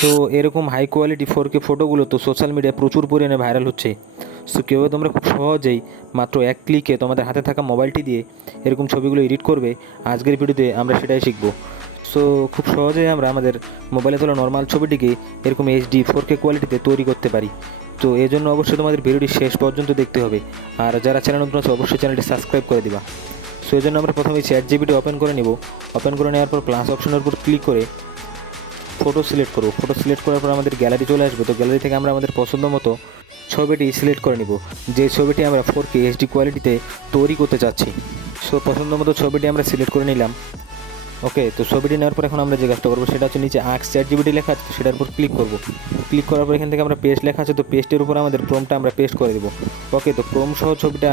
So এরকম high quality 4K ফটোগুলো তো সোশ্যাল মিডিয়ায় প্রচুর পরিমাণে ভাইরাল হচ্ছে। সো কীভাবে তোমরা খুব সহজেই মাত্র এক ক্লিকে তোমাদের হাতে থাকা মোবাইলটি দিয়ে এরকম ছবিগুলো এডিট করবে, আজকের ভিডিওতে আমরা সেটাই শিখব। সো খুব সহজেই আমরা আমাদের মোবাইলে তোলা নর্মাল ছবিটিকে এরকম HD 4K কোয়ালিটিতে তৈরি করতে পারি। তো এই জন্য অবশ্যই তোমাদের ভিডিওটি শেষ পর্যন্ত দেখতে হবে। আর যারা চ্যানেল নতুন আছে অবশ্যই চ্যানেলটি সাবস্ক্রাইব করে দিবা। সো এই জন্য আমরা প্রথমে ChatGPT ওপেন করে নেব। ওপেন করে নেওয়ার পর প্লাস অপশনের উপর ক্লিক করে ফটো সিলেক্ট করব। ফটো সিলেক্ট করার পর আমাদের গ্যালারি চলে আসবে। তো গ্যালারি থেকে আমরা আমাদের পছন্দ মতো ছবিটি সিলেক্ট করে নিব, যে ছবিটি আমরা 4K HD কোয়ালিটিতে তৈরি করতে চাচ্ছি। সো পছন্দ মতো ছবিটি আমরা সিলেক্ট করে নিলাম। ওকে, তো ছবিটি নেওয়ার পর এখন আমরা যে কাজটা করবো সেটা হচ্ছে নিচে আস্ক ChatGPT লেখা আছে, সেটার উপর ক্লিক করব। ক্লিক করার পর এখান থেকে আমরা পেস্ট লেখা আছে, তো পেস্টের উপর আমাদের প্রম্পটটা আমরা পেস্ট করে দেবো। ওকে, তো প্রম্পট সহ ছবিটা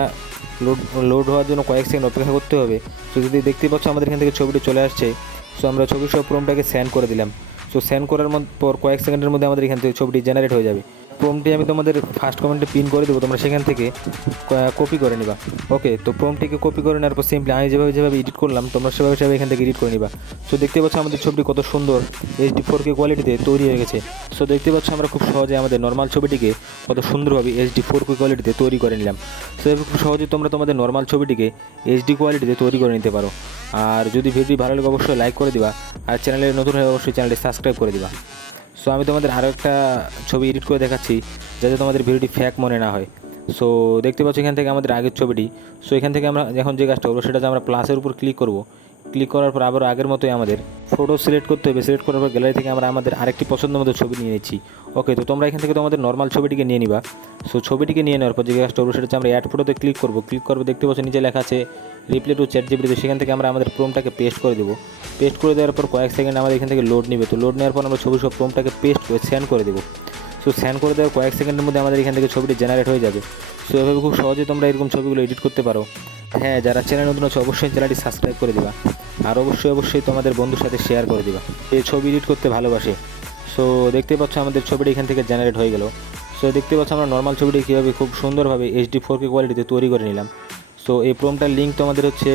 লোড হওয়ার জন্য কয়েক সেকেন্ড অপেক্ষা করতে হবে। তো যদি দেখতে পাচ্ছ আমাদের এখান থেকে ছবিটি চলে আসছে। সো আমরা ছবি সহ প্রম্পটটাকে সেন্ড করে দিলাম। সো সেন্ড করার পর কয়েক সেকেন্ডের মধ্যে আমাদের এখান থেকে ছবিটি জেনারেট হয়ে যাবে। প্রম্পটটি আমি তোমাদের ফার্স্ট কমেন্টে পিন করে দেবো, তোমরা সেখান থেকে কপি করে নিবা। ওকে, তো প্রম্পটটিকে কপি করে নেওয়ার পর সিম্পলি আমি যেভাবে এডিট করলাম তোমরা সেভাবে এখান থেকে এডিট করে নিবা। সো দেখতে পাচ্ছ আমাদের ছবিটি কত সুন্দর HD 4K কোয়ালিটিতে তৈরি হয়ে গেছে। সো দেখতে পাচ্ছ আমরা খুব সহজে আমাদের নর্মাল ছবিটিকে কত সুন্দরভাবে HD 4K কোয়ালিটিতে তৈরি করে নিলাম। সো এভাবে খুব সহজে তোমরা তোমাদের নর্মাল ছবিটিকে HD কোয়ালিটিতে তৈরি করে নিতে পারো। আর যদি ভিডিওটি ভালো লাগে অবশ্যই লাইক করে দিবা, আর চ্যানেলে নতুন হয়ে অবশ্যই চ্যানেলটি সাবস্ক্রাইব করে দিবা। সো আমি তোমাদের আরও একটা ছবি এডিট করে দেখাচ্ছি যাতে তোমাদের ভিডিওটি ফ্যাক মনে না হয়। সো দেখতে পাচ্ছ এখান থেকে আমাদের আগের ছবিটি। সো এখান থেকে আমরা এখন যে কাজটা করবো সেটা হচ্ছে আমরা প্লাসের উপর ক্লিক করব। ক্লিক করার পর আবার আগের মতোই আমাদের ফটো সিলেক্ট করতে হবে। সিলেক্ট করার পর গ্যালারি থেকে আমরা আমাদের আরেকটি পছন্দ মতো ছবি নিয়ে নিচ্ছি। ওকে, তো তোমরা এখান থেকে তোমাদের নর্মাল ছবিটিকে নিয়ে নিবা। সো ছবিটিকে নিয়ে নেওয়ার পর যে কাজটা করবো সেটা হচ্ছে আমরা অ্যাড ফটোতে ক্লিক করবো। ক্লিক করবো, দেখতে পাচ্ছ নিচে লেখা আছে রিপ্লাই টু ChatGPT। তো সেখান থেকে আমরা আমাদের প্রম্পটটাকে পেস্ট করে দেবো। পেস্ট করে দেওয়ার পর কয়েক সেকেন্ড আমাদের এখান থেকে লোড নেবে। তো লোড নেওয়ার পর আমরা ছবি সব প্রম্পটটাকে পেস্ট করে সেন্ড করে দেবো। সো সেন্ড করে দেওয়ার কয়েক সেকেন্ডের মধ্যে আমাদের এখান থেকে ছবিটি জেনারেট হয়ে যাবে। সো এভাবে খুব সহজে তোমরা এরকম ছবিগুলো এডিট করতে পারো। হ্যাঁ, যারা চ্যানেল নতুন আছে অবশ্যই চ্যানেলটি সাবস্ক্রাইব করে দিবা, আর অবশ্যই তোমাদের বন্ধুর সাথে শেয়ার করে দিবা এই ছবি এডিট করতে ভালোবাসে। সো দেখতে পাচ্ছ আমাদের ছবিটি এখান থেকে জেনারেট হয়ে গেল। সো দেখতে পাচ্ছ আমরা নর্মাল ছবিটি কীভাবে খুব সুন্দরভাবে HD 4K কোয়ালিটিতে তৈরি করে নিলাম। সো এই প্রম্পটার লিঙ্ক তোমাদের হচ্ছে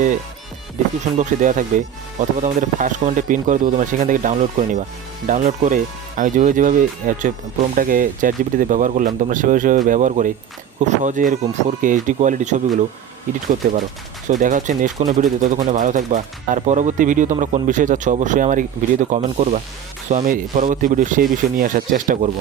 ডিসক্রিপশন বক্সে দেওয়া থাকবে, অথবা তোমাদের ফার্স্ট কমেন্টে পিন করে দেবো, তোমরা সেখান থেকে ডাউনলোড করে নিবা। ডাউনলোড করে আমি যেভাবে হচ্ছে প্রম্পটটাকে ChatGPTতে ব্যবহার করলাম, তোমরা সেভাবে ব্যবহার করে খুব সহজেই এরকম 4K HD কোয়ালিটি ছবিগুলো এডিট করতে পারো। সো দেখা হচ্ছে নেক্সট কোনো ভিডিওতে, ততক্ষণে ভালো থাকবা। আর পরবর্তী ভিডিও তোমরা কোন বিষয়ে চাচ্ছ অবশ্যই আমার এই ভিডিওতে কমেন্ট করবা। সো আমি পরবর্তী ভিডিও সেই বিষয় নিয়ে আসার চেষ্টা করব।